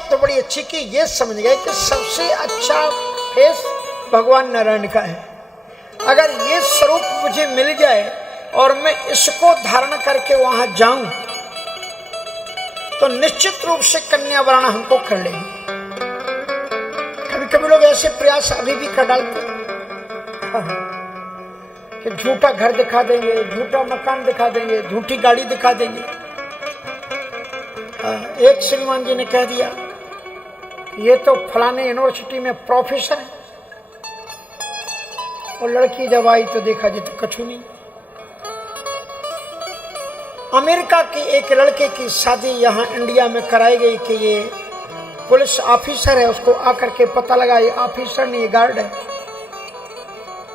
बात तो बड़ी अच्छी कि ये समझ गए कि सबसे अच्छा फेस भगवान नारायण का है। अगर ये स्वरूप मुझे मिल जाए और मैं इसको धारण करके वहां जाऊं तो निश्चित रूप से कन्या वर्ण हमको कर लेंगे। कभी कभी लोग ऐसे प्रयास अभी भी कर डालते कि झूठा घर दिखा देंगे, झूठा मकान दिखा देंगे, झूठी गाड़ी दिखा देंगे। एक श्रीमान जी ने कह दिया ये तो फलाने यूनिवर्सिटी में प्रोफेसर है, और लड़की जब आई तो देखा जी तो कछु नहीं। अमेरिका के एक लड़के की शादी यहाँ इंडिया में कराई गई कि ये पुलिस ऑफिसर है, उसको आकर के पता लगा ये ऑफिसर नहीं, ये गार्ड है,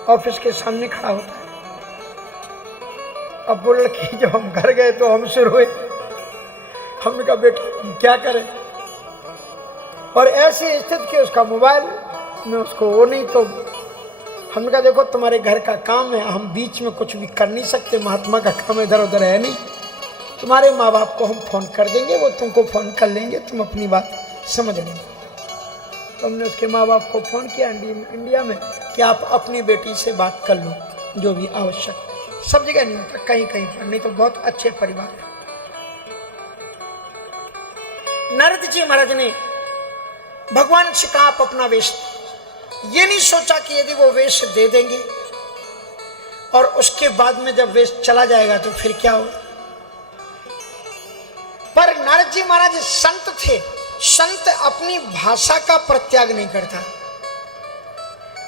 ऑफिस के सामने खड़ा होता है। अब वो लड़की जब हम घर गए तो हमसे रोए, हमने कहा बेटा क्या करें। और ऐसी स्थिति कि उसका मोबाइल में उसको वो नहीं, तो हमने कहा देखो तुम्हारे घर का काम है, हम बीच में कुछ भी कर नहीं सकते, महात्मा का काम इधर उधर है नहीं, तुम्हारे माँ बाप को हम फोन कर देंगे, वो तुमको फोन कर लेंगे, तुम अपनी बात समझ लेंगे। तो हमने उसके माँ बाप को फोन किया इंडिया में कि आप अपनी बेटी से बात कर लो जो भी आवश्यक। सब जगह नहीं होता, कहीं कहीं पर, नहीं तो बहुत अच्छे परिवार है। नारद जी महाराज ने भगवान से कहा आप अपना वेश, ये नहीं सोचा कि यदि वो वेश दे देंगे और उसके बाद में जब वेश चला जाएगा तो फिर क्या होगा। पर नारद जी महाराज संत थे, संत अपनी भाषा का परित्याग नहीं करता,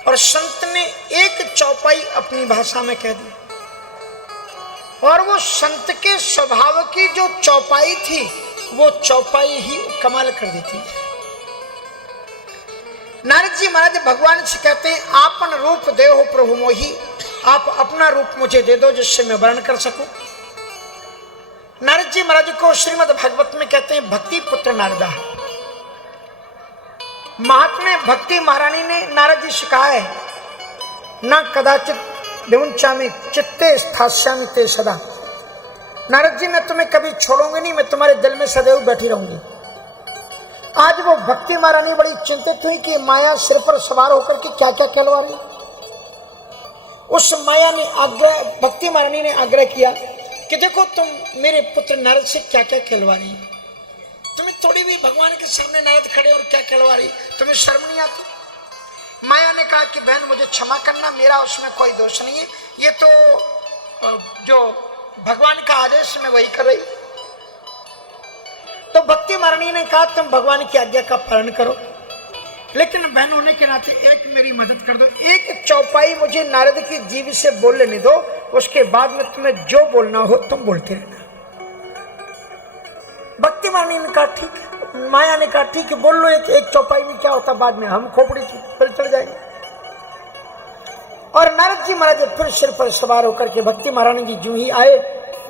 और संत ने एक चौपाई अपनी भाषा में कह दी, और वो संत के स्वभाव की जो चौपाई थी वो चौपाई ही कमाल कर देती है। नारद जी महाराज भगवान से कहते हैं आपन रूप दे हो प्रभु मोही, आप अपना रूप मुझे दे दो जिससे मैं वर्णन कर सकूं। नारद जी महाराज को श्रीमद् भागवत में कहते हैं भक्ति पुत्र नारदा। महात्मे भक्ति महारानी ने नारद जी से कहा है ना कदाचित विमुंचामि चित्ते स्थास्यामि ते सदा, नारद जी मैं तुम्हें कभी छोड़ूंगी नहीं, मैं तुम्हारे दिल में सदैव बैठी रहूंगी। आज वो भक्ति महारानी बड़ी चिंतित हुई कि माया सिर पर सवार होकर के क्या क्या कहलवा रही। उस माया ने आग्रह, भक्ति महारानी ने आग्रह किया कि देखो तुम मेरे पुत्र नारद से क्या क्या कहलवा रही, तुम्हें थोड़ी भी भगवान के सामने नारद खड़े और क्या कहलवा रही, तुम्हें शर्म नहीं आती। माया ने कहा कि बहन मुझे क्षमा करना, मेरा उसमें कोई दोष नहीं है, ये तो जो भगवान का आदेश मैं वही कर रही। तो भक्ति महारानी ने कहा तुम भगवान की आज्ञा का पालन करो, लेकिन बहन होने के नाते एक मेरी मदद कर दो, एक चौपाई मुझे नारद की जीभ से बोल लेने दो, उसके बाद में तुम्हें जो बोलना हो तुम बोलते रहना। भक्ति महारानी ने कहा ठीक है, माया ने कहा ठीक है बोल लो, एक चौपाई में क्या होता, बाद में हम खोपड़ी पर चढ़ जाएंगे। और नारद जी महाराज फिर सिर पर सवार होकर के भक्ति महारानी जी जो ही आए,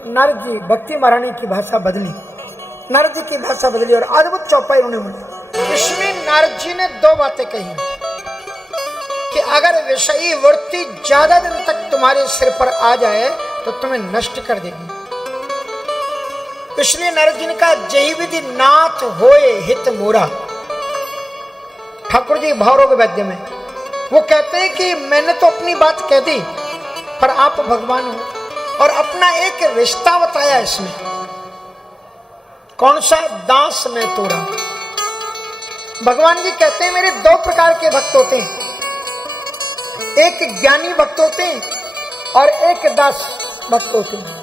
नारद जी भक्ति महारानी की भाषा बदली, नारद जी की भाषा बदली और अद्भुत चौपाई उन्होंने बोली। इसमें नारद जी ने दो बातें कही कि अगर विषयी वृत्ति ज्यादा दिन तक तुम्हारे सिर पर आ जाए तो तुम्हें नष्ट कर देगी। इसलिए नारद जी ने कहा जही विधि नाथ होए हित मोरा। ठाकुर जी भावरोग वैद्य में वो कहते हैं कि मैंने तो अपनी बात कह दी, पर आप भगवान हो और अपना एक रिश्ता बताया इसमें। कौन सा? दास में तोरा। भगवान जी कहते हैं मेरे दो प्रकार के भक्त होते हैं, एक ज्ञानी भक्त होते हैं और एक दास भक्त होते हैं।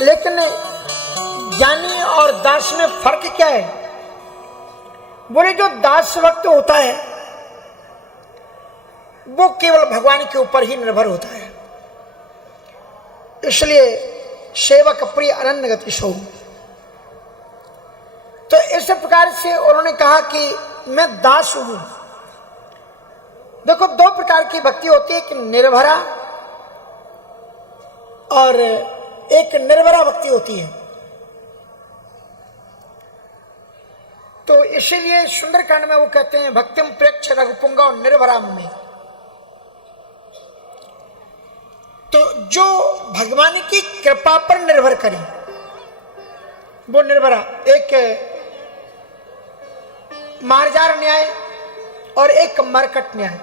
लेकिन ज्ञानी और दास में फर्क क्या है? बोले जो दास भक्त होता है वो केवल भगवान के ऊपर ही निर्भर होता है, इसलिए सेवक प्रिय अनन्य गति सो। तो इस प्रकार से उन्होंने कहा कि मैं दास हूं। देखो दो प्रकार की भक्ति होती है, एक निर्भरा और एक निर्भरा भक्ति होती है। तो इसीलिए सुंदरकांड में वो कहते हैं भक्तिम प्रेक्ष रघुपुंगा और निर्भरा में। तो जो भगवान की कृपा पर निर्भर करे वो निर्भरा। एक मार्जार न्याय और एक मरकट न्याय।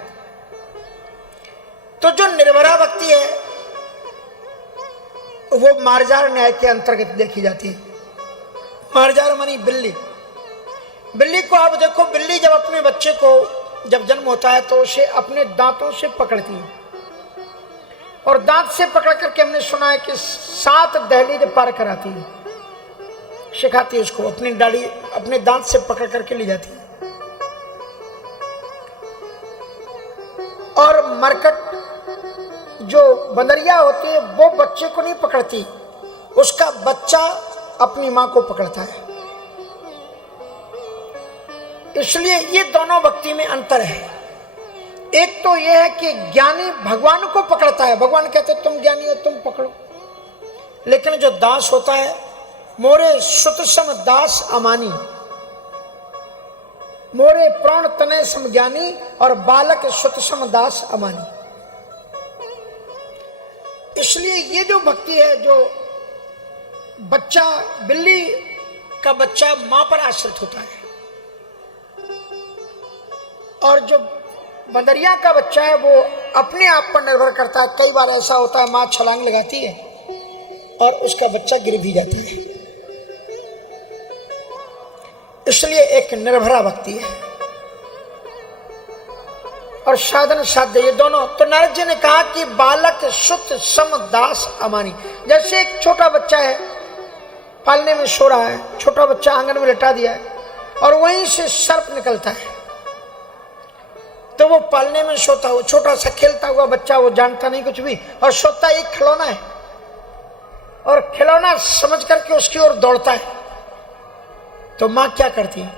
तो जो निर्भरा भक्ति है वो मार्जार न्याय के अंतर्गत देखी जाती है। मार्जार मानी बिल्ली। बिल्ली को आप देखो, बिल्ली जब अपने बच्चे को जब जन्म होता है तो उसे अपने दांतों से पकड़ती है और दांत से पकड़ करके हमने सुना है कि 7 दहलीज पार कराती है, सिखाती है उसको, अपनी दाढ़ी अपने दांत से पकड़ करके ले जाती है। और मरकट जो बंदरिया होती है वो बच्चे को नहीं पकड़ती, उसका बच्चा अपनी मां को पकड़ता है। इसलिए ये दोनों भक्ति में अंतर है। एक तो यह है कि ज्ञानी भगवान को पकड़ता है, भगवान कहते हैं तुम ज्ञानी हो तुम पकड़ो, लेकिन जो दास होता है, मोरे सुत सम दास अमानी, मोरे प्राण तनय सम ज्ञानी और बालक सुत सम दास अमानी। इसलिए ये जो भक्ति है, जो बच्चा, बिल्ली का बच्चा मां पर आश्रित होता है और जो बंदरिया का बच्चा है वो अपने आप पर निर्भर करता है। कई बार ऐसा होता है मां छलांग लगाती है और उसका बच्चा गिर भी जाता है। इसलिए एक निर्भरा भक्ति है और साधन साध्य, ये दोनों। तो नारद जी ने कहा कि बालक सुत सम दास अमानी। जैसे एक छोटा बच्चा है, पालने में सो रहा है, छोटा बच्चा आंगन में लिटा दिया है और वहीं से सर्प निकलता है, तो वो पालने में सोता हुआ छोटा सा खेलता हुआ बच्चा, वो जानता नहीं कुछ भी और सोता एक खिलौना है और खिलौना समझ करके उसकी ओर दौड़ता है। तो मां क्या करती है,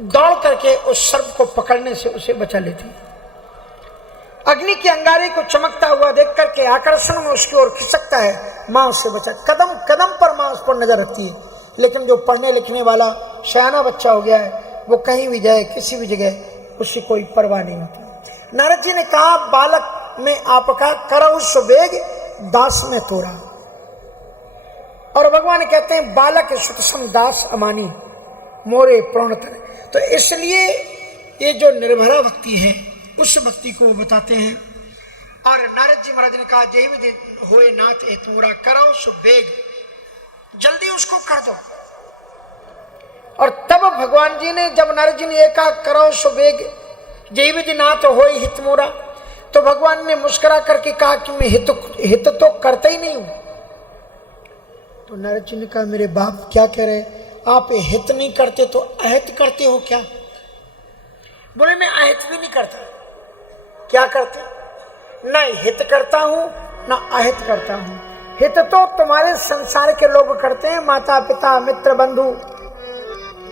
दौड़ करके उस सर्प को पकड़ने से उसे बचा लेती है। अग्नि के अंगारे को चमकता हुआ देख करके आकर्षण में उसकी ओर खिसकता है, मां उससे बचा, कदम कदम पर मां उस पर नजर रखती है। लेकिन जो पढ़ने लिखने वाला सयाना बच्चा हो गया है, वो कहीं भी जाए, किसी भी जगह, उससे कोई परवाह नहीं होती। नारद जी ने कहा बालक में आपका करहु सुबेग दास में तोरा, और भगवान कहते हैं बालक सुत सम दास अमानी मोरे प्राण तनय। तो इसलिए ये जो निर्भरा भक्ति है उस भक्ति को बताते हैं। और नारद जी महाराज ने कहा जय विधि होए नाथ ए तुमरा करो सुबेग, जल्दी उसको कर दो। और तब भगवान जी ने, जब नारद जी ने ये कहा करो सुबेग जय विधि नाथ होए हित मोरा, तो भगवान ने मुस्कुरा करके कहा कि मैं हित तो करता ही नहीं हूं। तो नारद जी ने कहा मेरे बाप क्या कह रहे, आप हित नहीं करते तो अहित करते हो क्या? बोले मैं अहित भी नहीं करता। क्या करते? ना हित करता हूं ना अहित करता हूं। हित तो तुम्हारे संसार के लोग करते हैं, माता पिता मित्र बंधु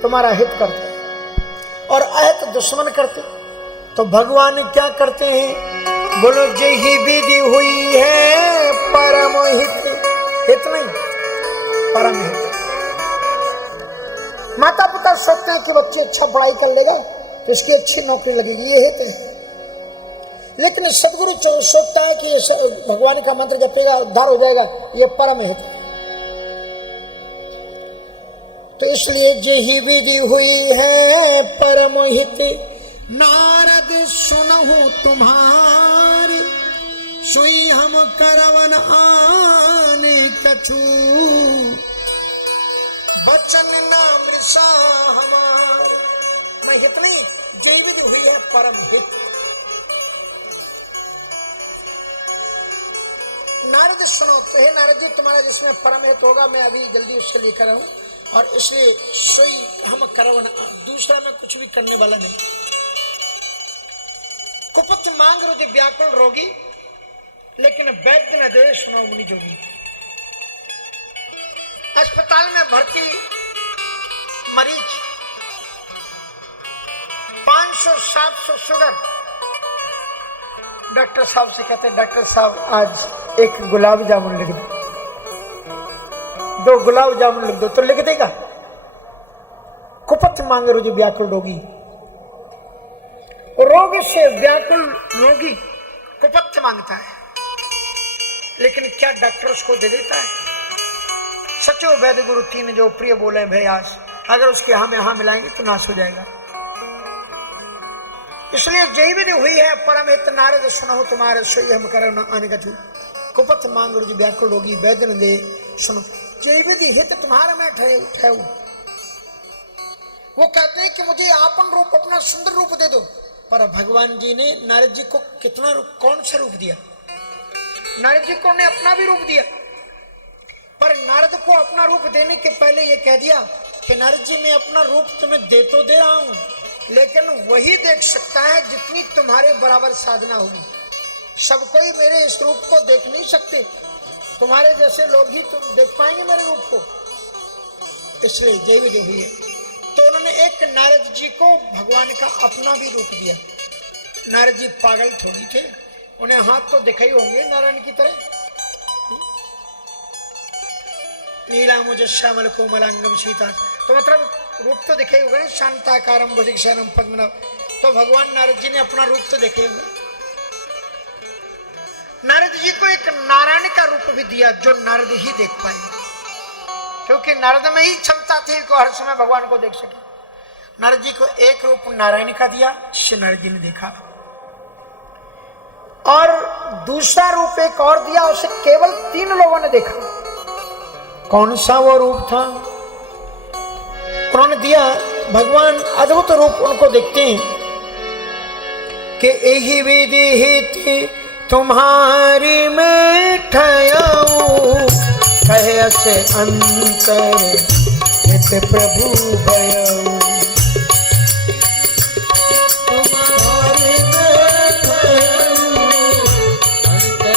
तुम्हारा हित करते हैं, और अहित दुश्मन करते। तो भगवान क्या करते हैं, बोलो जही विधि हुई है परम हित, हित नहीं परम हित। माता पिता सोचते हैं कि बच्चे अच्छा पढ़ाई कर लेगा तो इसकी अच्छी नौकरी लगेगी, ये हित है। लेकिन सदगुरु सोचता है कि भगवान का मंत्र जपेगा उद्धार हो जाएगा, ये परम हित है। तो इसलिए जेहि विधि हुई है परम हित, नारद सुनहु तुम्हारी, सोई हम करवन आने कछु, बचन नाम ऋषा हमार। मैं हित नहीं, जेहि विधि हुई है परम हित। नारद सुनो, तो हे नारद जी तुम्हारा जिसमें परम हित होगा मैं अभी जल्दी उससे लेकर आऊं, और इसलिए सोई हम करवन, दूसरा मैं कुछ भी करने वाला नहीं। कुपथ मांग रुदि व्याकुल रोगी, लेकिन वैद्य न दे सुनो मुनि जोगी। अस्पताल में भर्ती मरीज, 500-700 शुगर, डॉक्टर साहब से कहते हैं डॉक्टर साहब आज एक गुलाब जामुन लिख दो, 2 गुलाब जामुन लिख दो, तो लिख देगा? कुपथ मांगे रोगी व्याकुल रोगी, रोग से व्याकुल रोगी कुपथ मांगता है, लेकिन क्या डॉक्टर उसको दे देता है? सचो वैद्य गुरु तीन जो प्रिय बोले भयास, अगर उसके हाँ में हाँ मिलाएंगे तो नाश हो जाएगा। इसलिए जय विधि हुई है परम हित नारद सुनो तुम्हारे सोई हम करो न आने का कुपत मांग रुज व्याकुल होगी वैदन दे सुनो जय विधि हित तुम्हारे में ठहू। वो कहते हैं कि मुझे आपन रूप अपना सुंदर रूप दे दो, पर भगवान जी ने नारद जी को कितना रूप, कौन सा रूप दिया? नारद जी को ने अपना भी रूप दिया, पर नारद को अपना रूप देने के पहले ये कह दिया कि नारद जी मैं अपना रूप तुम्हें दे तो दे रहा हूं, लेकिन वही देख सकता है जितनी तुम्हारे बराबर साधना होगी। सब कोई मेरे इस रूप को देख नहीं सकते, तुम्हारे जैसे लोग ही तुम देख पाएंगे मेरे रूप को, इसलिए जय विजय हुई है। तो उन्होंने एक नारद जी को भगवान का अपना भी रूप दिया। नारद जी पागल थोड़ी थे, उन्हें हाथ तो दिखाई होंगे नारायण की तरह। नीला मुझे श्यामल कोमलांगम सीता, तो मतलब रूप तो दिखे होंगे, शांताकारम भुजगशयनम पद्मनाभ। तो भगवान नारद जी ने अपना रूप तो देखे होंगे। नारद जी को एक नारायण का रूप भी दिया जो नारद ही देख पाए, क्योंकि नारद में ही क्षमता थी कि हर समय भगवान को देख सके। नारद जी को एक रूप नारायण का दिया, श्री नारद जी ने देखा, और दूसरा रूप एक और दिया, उसे केवल 3 लोगों ने देखा। कौन सा वो रूप था? उन्होंने दिया भगवान अद्भुत रूप उनको देखते हैं कि यही विधि हित तुम्हारी में ठयाऊं, कहे से अंतर हित प्रभु भयऊ। तुम्हारी में ठयाऊं, अंतर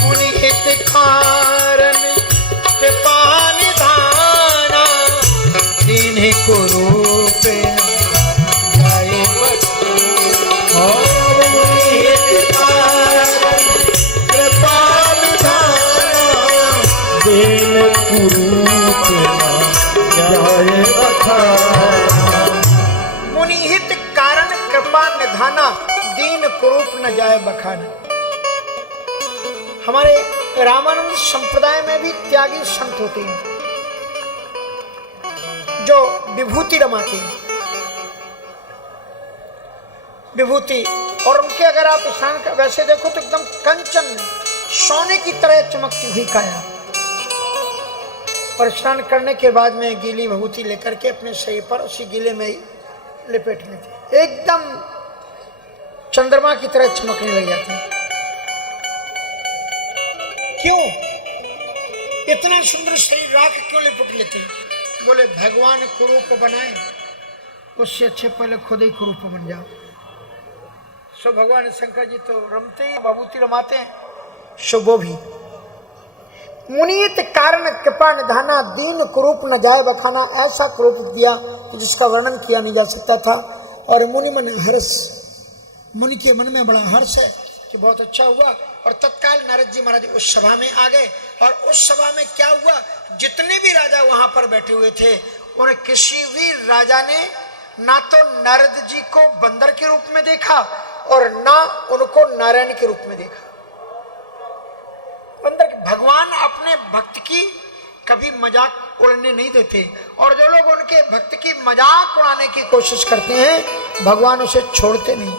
मुनि हित कारण कृपा निधाना, दीन को रूप जाए मुनिहित कारण कृपा निधाना, दीन कुरूप न जाए बखाना। हमारे रामानंद संप्रदाय में भी त्यागी संत होते हैं जो विभूति रमाते हैं, विभूति, और उनके अगर आप स्नान का वैसे देखो तो एकदम कंचन सोने की तरह चमकती हुई काया, और स्नान करने के बाद में गीली विभूति लेकर के अपने शरीर पर उसी गीले में ही लपेट लेते, एकदम चंद्रमा की तरह चमकने लग जाते हैं। क्यों इतना सुंदर शरीर राख क्यों लिपट लेते हैं? बोले भगवान कुरूप बनाए, उससे अच्छे पहले खुद ही कुरूप बन जाओ। सो भगवान शंकर जी तो रमते हैं, विभूति रमाते हैं, सो वो भी मुनियत कारण कृपा निधाना, दीन कुरूप न जाए बखाना। ऐसा कुरूप दिया कि जिसका वर्णन किया नहीं जा सकता था। और मुनि मन हर्ष, मुनि के मन में बड़ा हर्ष है कि बहुत अच्छा हुआ। और तत्काल नारद जी महाराज उस सभा में आ गए, और उस सभा में क्या हुआ, जितने भी राजा वहां पर बैठे हुए थे, उन्हें किसी भी राजा ने ना तो नारद जी को बंदर के रूप में देखा और ना उनको नारायण के रूप में देखा। बंदर, भगवान अपने भक्त की कभी मजाक उड़ाने नहीं देते, और जो लोग उनके भक्त की मजाक उड़ाने की कोशिश करते हैं भगवान उसे छोड़ते नहीं।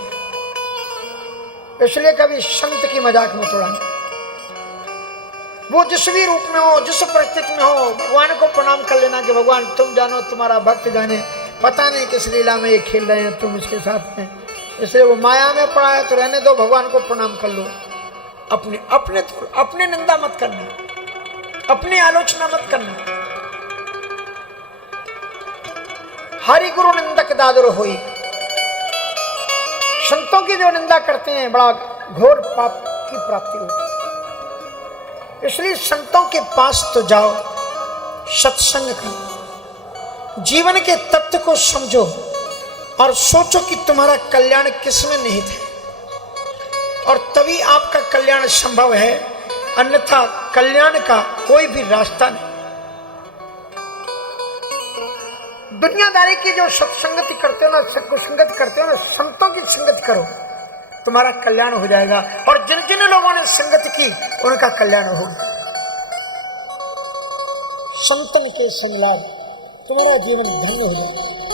इसलिए कभी संत की मजाक मत उड़ाना। वो जिस भी रूप में हो, जिस परिस्थिति में हो, भगवान को प्रणाम कर लेना कि भगवान तुम जानो, तुम्हारा भक्त जाने, पता नहीं किस लीला में ये खेल रहे हैं तुम इसके साथ में, इसलिए वो माया में पड़ा है तो रहने दो, भगवान को प्रणाम कर लो। अपने निंदा मत करना, अपनी आलोचना मत करना। हरि गुरु निंदक दादुर होई, संतों की जो निंदा करते हैं बड़ा घोर पाप की प्राप्ति होती है। इसलिए संतों के पास तो जाओ, सत्संग करो, जीवन के तत्व को समझो और सोचो कि तुम्हारा कल्याण किसमें निहित है, और तभी आपका कल्याण संभव है, अन्यथा कल्याण का कोई भी रास्ता नहीं। दुनियादारी की जो सत्संगति करते हो ना, कुसंगति करते हो ना, संतों की संगति करो, तुम्हारा कल्याण हो जाएगा। और जिन जिन लोगों ने संगति की उनका कल्याण होगा। संतन के संग लाभ, तुम्हारा जीवन धन्य हो जाए।